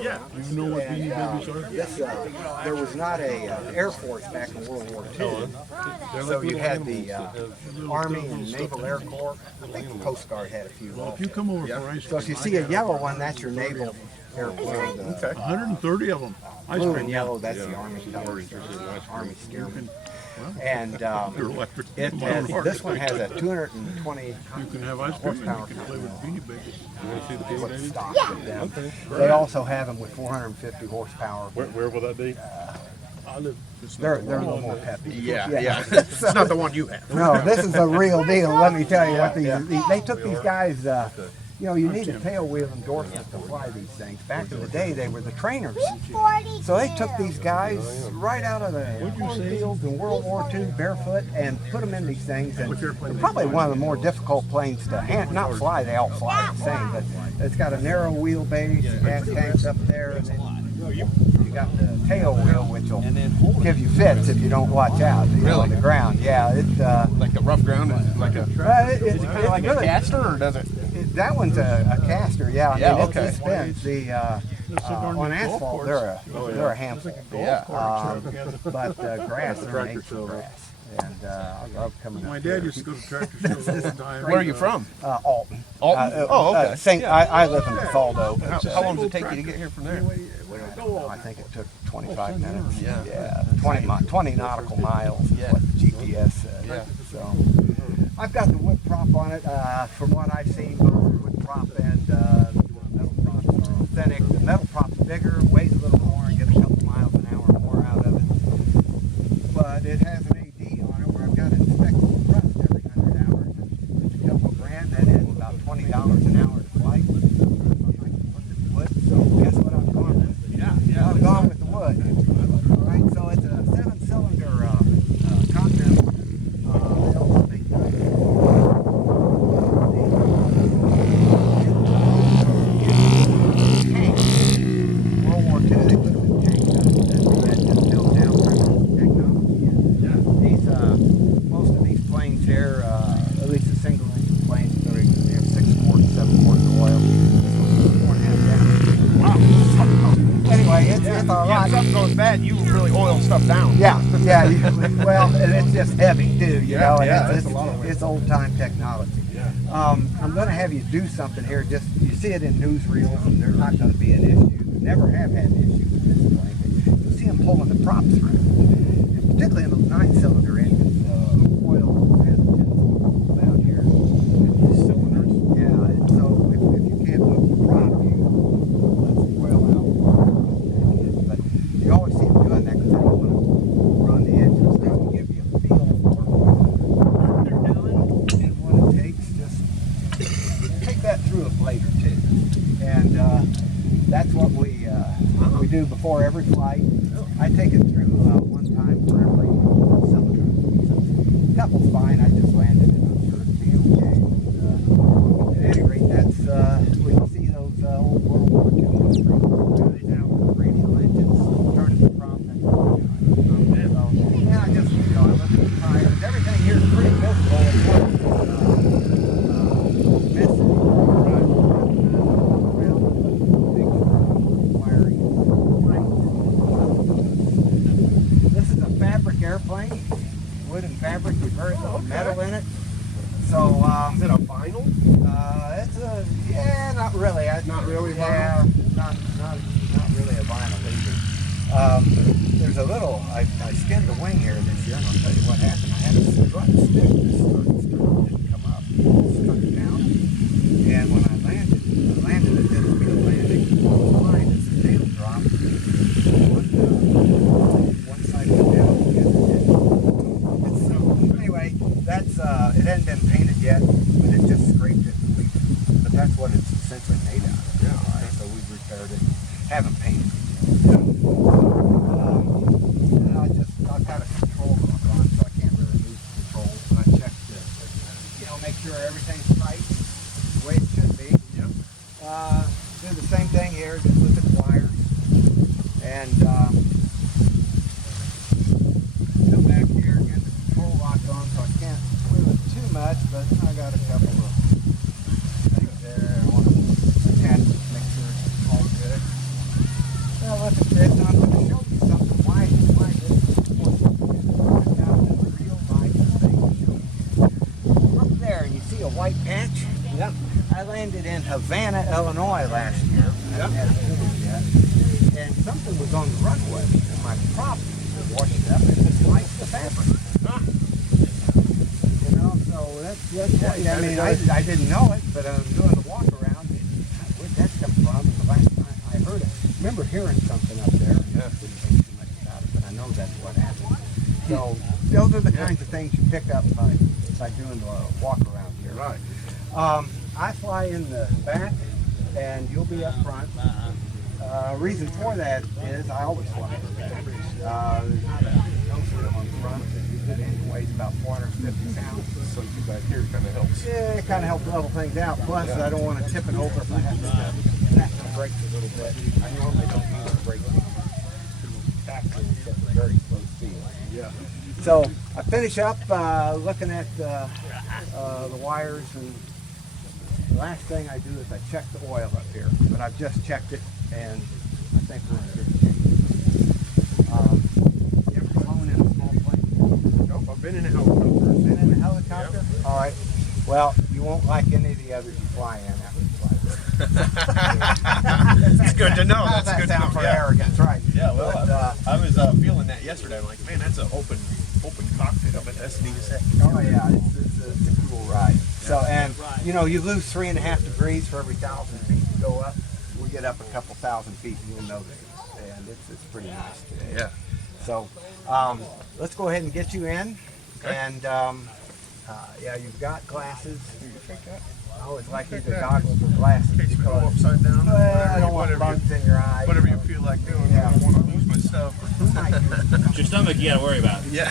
Yeah. You know what Beanie Babies are? This, there was not a Air Force back in World War II. So you had the Army and Naval Air Corps. I think the Coast Guard had a few. Well, if you come over for ice So cream, if you see a yellow one, that's your Naval Air Corps. Okay. 130 of them. Ice Blue cream. and yellow, that's the Army colors. Army Stearman. And They're electric. it has, this one has a 220 You can have ice cream and you can play with Beanie Babies. You want to see the Beanie Babies? stock with them. They also have them with 450 horsepower. Where will that be? I live. It's not They're the a little one. more peppy. Yeah. It's not the one you have. No, this is a real deal. Let me tell you what they took these guys. You know, you need a tail wheel endorsement to fly these things. Back in the day, they were the trainers. So they took these guys right out of the cornfields in World War II barefoot and put them in these things. And they're probably one of the more difficult planes to not fly. They all fly the same, but it's got a narrow wheelbase, gas tanks up there, and then you got the tail wheel, which will give you fits if you don't watch out. You know, on the ground. Yeah, it's Like the rough ground is like a. it's Kind of like a caster, or does it? That one's a caster, yeah. I Yeah, mean, okay. It spins. On asphalt, they're a handful. Yeah. But grass, they're an eighth of grass. And I love coming up My here. dad used to go to tractor shows all the time. Where are you from? Alton. Alton? Oh, okay. I live in Bethaldo. How long does it take you to get here from there? I think it took 25 minutes. Yeah. 20 nautical miles is Yeah. what the GPS said. Yeah. So I've got the wood prop on it. From what I've seen, both the wood prop and metal props are authentic. The metal prop's bigger, weighs a little more, and get a couple miles an hour more out of it. But it has an AD on it where I've got to inspect the rust every 100 hours. It's a couple grand. That is about $20 an hour to flight. Wood. So guess what I'm going with? Yeah. I'm going with the wood. All right. So it's a 7-cylinder Continental. They also make tanks. World War II, they put them in tanks. They had just built down technology. And these, most of these planes here, at least the single-engine planes, they have 6 quarts, 7 quarts of oil. This one's 4.5 gallons. Wow. Anyway, it's a lot. If something goes bad, you really oil stuff down. Yeah. Well, and it's just heavy too, you know. And that's a lot of weight. it's old-time technology. Yeah. I'm going to have you do something here. Just you see it in newsreels, and there's not going to be an issue. Never have had an issue with this plane. You'll see them pulling the props through, and particularly in those 9-cylinder engines. Oil has a tendency to pull down here. And these cylinders. Yeah. And so if you can't move the prop, you let the oil out. But you always see them doing that because they don't want to run the engines. They will give you a feel for what they're doing and what it takes. Just take that through a blade or two. And that's what we do before every flight. I take it through one time for every cylinder. So, couple's fine. I just landed it. I'm sure it'll be okay. At any rate, that's when you see those old World War II ones from radial engines turning the prop. Yeah, I just I look at the tires. Everything here is pretty visible. This is a fabric airplane, wood and fabric with very little metal in it. So, Is it a vinyl? not really. Not really Yeah, not really a vinyl either. There's a little, I skinned the wing here this year, and I'll tell you what happened. I had a strut stick. This strut didn't come up. Stuck it down. And when I landed it, did a wheel landing. Fine as the tail dropped. One side went down, the other didn't. So, anyway, that's, it hadn't been painted yet, but it just scraped it. But that's what it's essentially made out of. Yeah. All right, so we've repaired it. Haven't painted it yet. I've got a control lock on, so I can't really move the controls. But I checked make sure everything's right, the way it should be. Yep. Do the same thing here, just look at the wires. And come back here, get the control lock on, so I can't move it too much, but I got a couple of things there I want to attach it, make sure it's all good. Illinois last year. I haven't had footage yet. And something was on the runway, and my prop washed up and it sliced the fabric. You know, so that's I mean, I didn't know it, but I was doing the walk around. Where'd that come from? And the last time I heard it, I remember hearing something up there. I didn't think too much about it, but I know that's what happened. So those are the kinds of things you pick up by doing the walk around here. Right. I fly in the back, and you'll be up front. Reason for that is I always fly in the back. There's not a nose on the front. It weighs about 450 pounds. So you back here kind of helps. Yeah, it kind of helps level things out. Plus, I don't want to tip it over if I have to snap the brakes a little bit. I normally don't use the brakes back to a very slow speed. Yeah. So I finish up looking at the wires, and the last thing I do is I check the oil up here. But I've just checked it, and I think we're in good shape. You ever flown in a small plane? Nope, I've been in a helicopter. Been in a helicopter? Yep. All right. Well, you won't like any of the others you fly in after you fly there. That's good to know. How's That's good that to know. sound for Yeah. arrogance, right? Yeah, well, But, I was feeling that yesterday. I'm like, man, that's an open cockpit. I bet that's neat as heck. oh yeah, it's a cool ride. So, and you know, you lose 3.5 degrees for every 1,000 feet you go up. We get up a couple thousand feet, and you'll know that, and it's pretty nice today. Yeah. So, let's go ahead and get you in, Okay. and yeah, you've got glasses. You take that. I always like either goggles or glasses. In case you go because, upside down. well, I don't want whatever bugs in your eyes. Whatever you feel like doing. Yeah. I don't want to lose my stuff. It's your stomach you gotta worry about. Yeah.